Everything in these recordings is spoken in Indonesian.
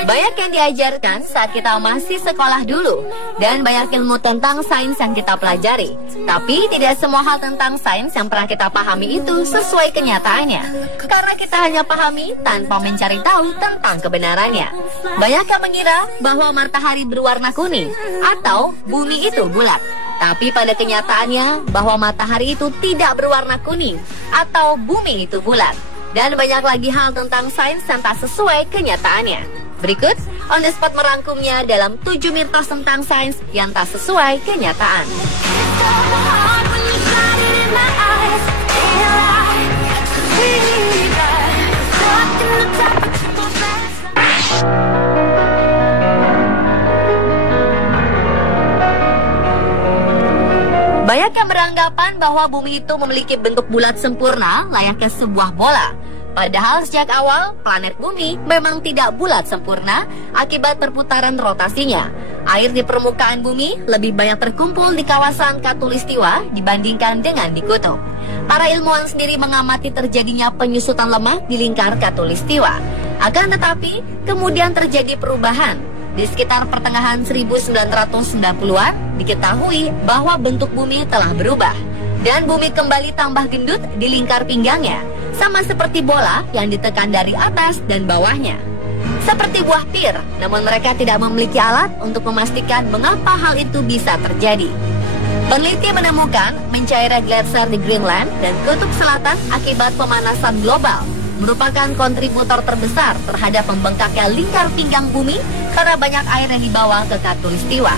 Banyak yang diajarkan saat kita masih sekolah dulu, dan banyak ilmu tentang sains yang kita pelajari. Tapi tidak semua hal tentang sains yang pernah kita pahami itu sesuai kenyataannya, karena kita hanya pahami tanpa mencari tahu tentang kebenarannya. Banyak yang mengira bahwa matahari berwarna kuning atau bumi itu bulat. Tapi pada kenyataannya bahwa matahari itu tidak berwarna kuning atau bumi itu bulat. Dan banyak lagi hal tentang sains yang tak sesuai kenyataannya. Berikut On The Spot merangkumnya dalam 7 mitos tentang sains yang tak sesuai kenyataan. Banyak yang beranggapan bahwa bumi itu memiliki bentuk bulat sempurna layaknya sebuah bola. Padahal sejak awal, planet bumi memang tidak bulat sempurna akibat perputaran rotasinya. Air di permukaan bumi lebih banyak terkumpul di kawasan khatulistiwa dibandingkan dengan di kutub. Para ilmuwan sendiri mengamati terjadinya penyusutan lemak di lingkar khatulistiwa. Akan tetapi, kemudian terjadi perubahan. Di sekitar pertengahan 1990-an, diketahui bahwa bentuk bumi telah berubah. Dan bumi kembali tambah gendut di lingkar pinggangnya, sama seperti bola yang ditekan dari atas dan bawahnya. Seperti buah pir, namun mereka tidak memiliki alat untuk memastikan mengapa hal itu bisa terjadi. Peneliti menemukan mencairnya gletser di Greenland dan Kutub Selatan akibat pemanasan global merupakan kontributor terbesar terhadap membengkaknya lingkar pinggang bumi karena banyak air yang dibawa ke khatulistiwa.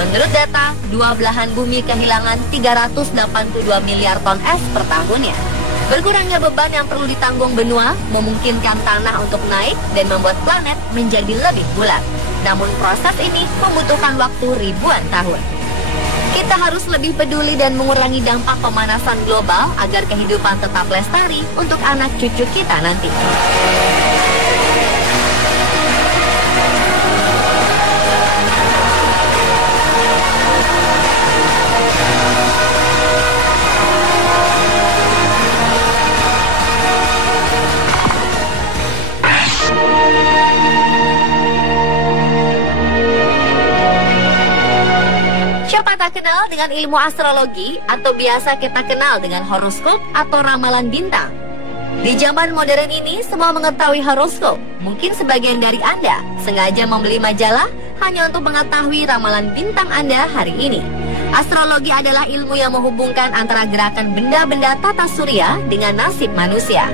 Menurut data, dua belahan bumi kehilangan 382 miliar ton es per tahunnya. Berkurangnya beban yang perlu ditanggung benua memungkinkan tanah untuk naik dan membuat planet menjadi lebih bulat. Namun proses ini membutuhkan waktu ribuan tahun. Kita harus lebih peduli dan mengurangi dampak pemanasan global agar kehidupan tetap lestari untuk anak cucu kita nanti. Siapa tak kenal dengan ilmu astrologi atau biasa kita kenal dengan horoskop atau ramalan bintang? Di zaman modern ini semua mengetahui horoskop. Mungkin sebagian dari Anda sengaja membeli majalah hanya untuk mengetahui ramalan bintang Anda hari ini. Astrologi adalah ilmu yang menghubungkan antara gerakan benda-benda tata surya dengan nasib manusia.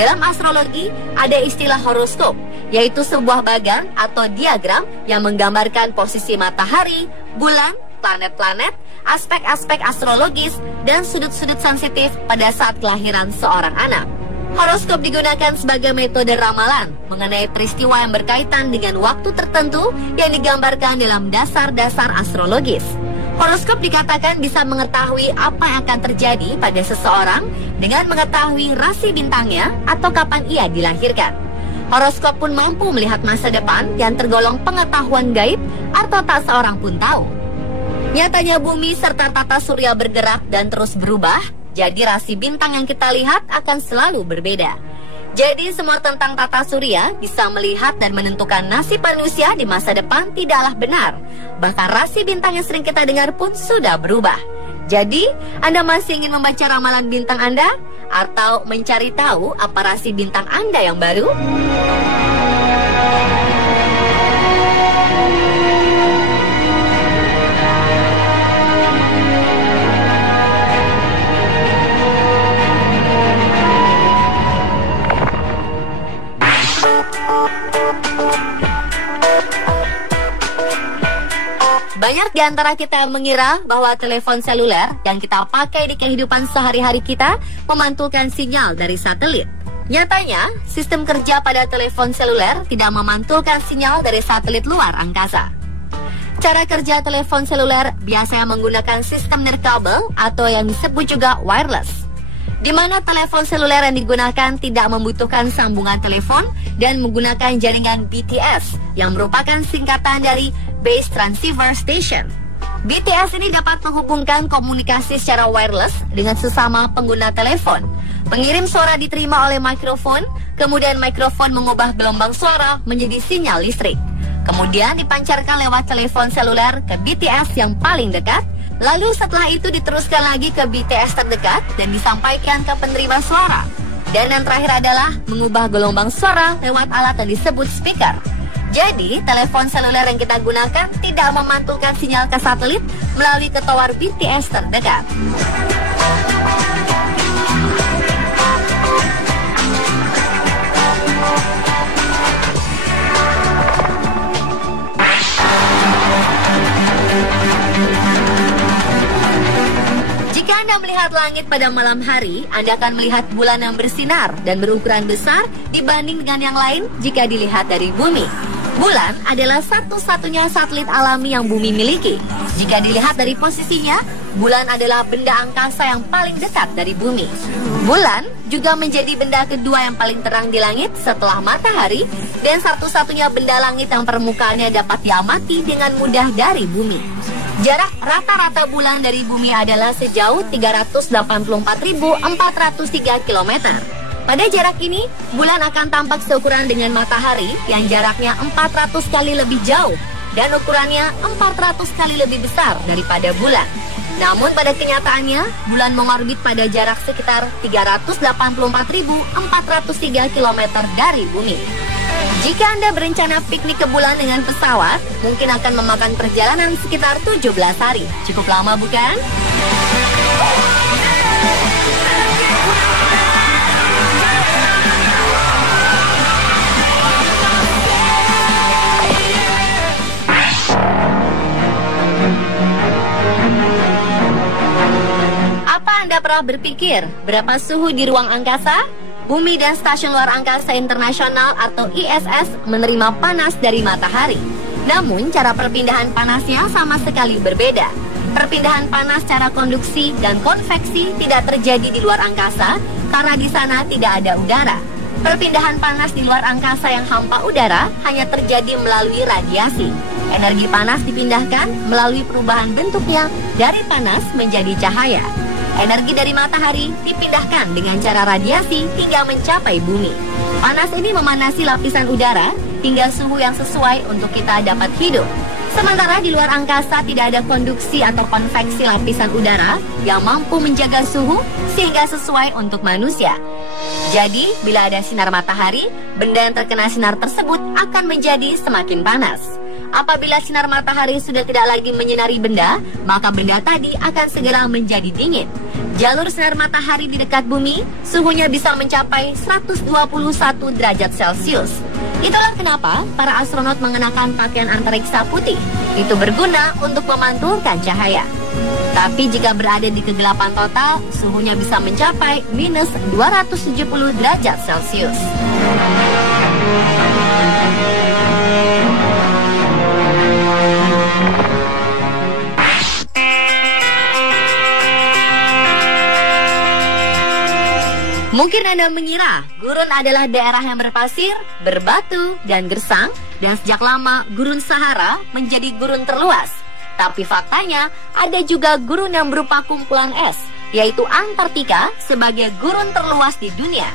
Dalam astrologi ada istilah horoskop, yaitu sebuah bagan atau diagram yang menggambarkan posisi matahari, bulan, planet-planet, aspek-aspek astrologis, dan sudut-sudut sensitif pada saat kelahiran seorang anak. Horoskop digunakan sebagai metode ramalan mengenai peristiwa yang berkaitan dengan waktu tertentu yang digambarkan dalam dasar-dasar astrologis. Horoskop dikatakan bisa mengetahui apa yang akan terjadi pada seseorang dengan mengetahui rasi bintangnya atau kapan ia dilahirkan. Horoskop pun mampu melihat masa depan yang tergolong pengetahuan gaib atau tak seorang pun tahu. Nyatanya bumi serta tata surya bergerak dan terus berubah, jadi rasi bintang yang kita lihat akan selalu berbeda. Jadi semua tentang tata surya bisa melihat dan menentukan nasib manusia di masa depan tidaklah benar. Bahkan rasi bintang yang sering kita dengar pun sudah berubah. Jadi, Anda masih ingin membaca ramalan bintang Anda? Atau mencari tahu apa rasi bintang Anda yang baru? Banyak di antara kita mengira bahwa telepon seluler yang kita pakai di kehidupan sehari-hari kita memantulkan sinyal dari satelit. Nyatanya, sistem kerja pada telepon seluler tidak memantulkan sinyal dari satelit luar angkasa. Cara kerja telepon seluler biasanya menggunakan sistem nirkabel atau yang disebut juga wireless, di mana telepon seluler yang digunakan tidak membutuhkan sambungan telepon dan menggunakan jaringan BTS yang merupakan singkatan dari Base Transceiver Station. BTS ini dapat menghubungkan komunikasi secara wireless dengan sesama pengguna telepon. Pengirim suara diterima oleh mikrofon, kemudian mikrofon mengubah gelombang suara menjadi sinyal listrik. Kemudian dipancarkan lewat telepon seluler ke BTS yang paling dekat, lalu setelah itu diteruskan lagi ke BTS terdekat dan disampaikan ke penerima suara. Dan yang terakhir adalah mengubah gelombang suara lewat alat yang disebut speaker. Jadi, telepon seluler yang kita gunakan tidak memantulkan sinyal ke satelit melalui ke tower BTS terdekat. Jika Anda melihat langit pada malam hari, Anda akan melihat bulan yang bersinar dan berukuran besar dibanding dengan yang lain jika dilihat dari bumi. Bulan adalah satu-satunya satelit alami yang bumi miliki. Jika dilihat dari posisinya, bulan adalah benda angkasa yang paling dekat dari bumi. Bulan juga menjadi benda kedua yang paling terang di langit setelah matahari, dan satu-satunya benda langit yang permukaannya dapat diamati dengan mudah dari bumi. Jarak rata-rata bulan dari bumi adalah sejauh 384.403 km. Pada jarak ini, bulan akan tampak seukuran dengan matahari yang jaraknya 400 kali lebih jauh dan ukurannya 400 kali lebih besar daripada bulan. Namun pada kenyataannya, bulan mengorbit pada jarak sekitar 384.403 km dari bumi. Jika Anda berencana piknik ke bulan dengan pesawat, mungkin akan memakan perjalanan sekitar 17 hari. Cukup lama bukan? Anda pernah berpikir berapa suhu di ruang angkasa? Bumi dan Stasiun Luar Angkasa Internasional atau ISS menerima panas dari matahari. Namun cara perpindahan panasnya sama sekali berbeda. Perpindahan panas secara konduksi dan konveksi tidak terjadi di luar angkasa karena di sana tidak ada udara. Perpindahan panas di luar angkasa yang hampa udara hanya terjadi melalui radiasi. Energi panas dipindahkan melalui perubahan bentuknya dari panas menjadi cahaya. Energi dari matahari dipindahkan dengan cara radiasi hingga mencapai bumi. Panas ini memanasi lapisan udara hingga suhu yang sesuai untuk kita dapat hidup. Sementara di luar angkasa tidak ada konduksi atau konveksi lapisan udara yang mampu menjaga suhu sehingga sesuai untuk manusia. Jadi, bila ada sinar matahari, benda yang terkena sinar tersebut akan menjadi semakin panas. Apabila sinar matahari sudah tidak lagi menyinari benda, maka benda tadi akan segera menjadi dingin. Jalur sinar matahari di dekat bumi, suhunya bisa mencapai 121 derajat Celcius. Itulah kenapa para astronot mengenakan pakaian antariksa putih. Itu berguna untuk memantulkan cahaya. Tapi jika berada di kegelapan total, suhunya bisa mencapai minus 270 derajat Celcius. Mungkin Anda mengira gurun adalah daerah yang berpasir, berbatu, dan gersang, dan sejak lama gurun Sahara menjadi gurun terluas. Tapi faktanya ada juga gurun yang berupa kumpulan es, yaitu Antartika sebagai gurun terluas di dunia.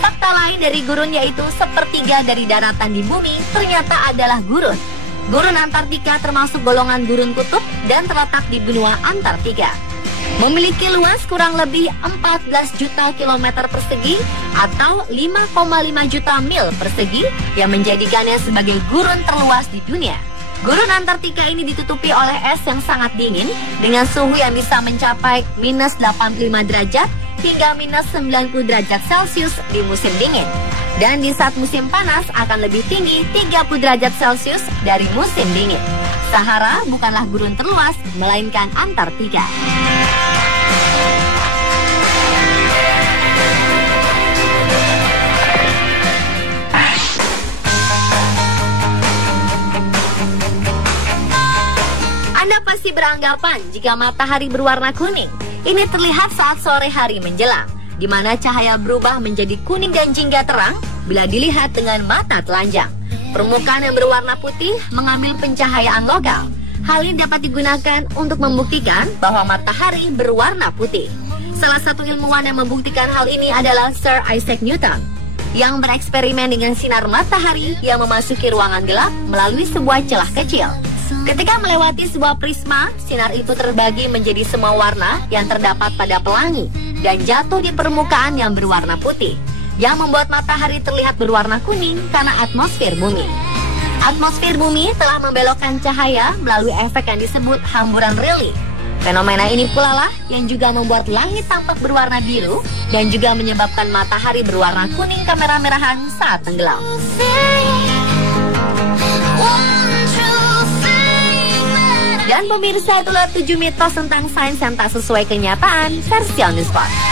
Fakta lain dari gurun yaitu sepertiga dari daratan di bumi ternyata adalah gurun. Gurun Antartika termasuk golongan gurun kutub dan terletak di benua Antartika. Memiliki luas kurang lebih 14 juta kilometer persegi atau 5,5 juta mil persegi yang menjadikannya sebagai gurun terluas di dunia. Gurun Antartika ini ditutupi oleh es yang sangat dingin dengan suhu yang bisa mencapai minus 85 derajat hingga minus 90 derajat Celcius di musim dingin. Dan di saat musim panas akan lebih tinggi 30 derajat Celcius dari musim dingin. Sahara bukanlah gurun terluas, melainkan Antartika. Anda pasti beranggapan jika matahari berwarna kuning. Ini terlihat saat sore hari menjelang, di mana cahaya berubah menjadi kuning dan jingga terang bila dilihat dengan mata telanjang. Permukaan yang berwarna putih mengambil pencahayaan lokal. Hal ini dapat digunakan untuk membuktikan bahwa matahari berwarna putih. Salah satu ilmuwan yang membuktikan hal ini adalah Sir Isaac Newton, yang bereksperimen dengan sinar matahari yang memasuki ruangan gelap melalui sebuah celah kecil. Ketika melewati sebuah prisma, sinar itu terbagi menjadi semua warna yang terdapat pada pelangi dan jatuh di permukaan yang berwarna putih, yang membuat matahari terlihat berwarna kuning karena atmosfer bumi. Atmosfer bumi telah membelokkan cahaya melalui efek yang disebut hamburan Rayleigh. Fenomena ini pula lah yang juga membuat langit tampak berwarna biru dan juga menyebabkan matahari berwarna kuning kemerah-merahan saat tenggelam. Dan pemirsa, itulah 7 mitos tentang sains yang tak sesuai kenyataan versi On The Spot.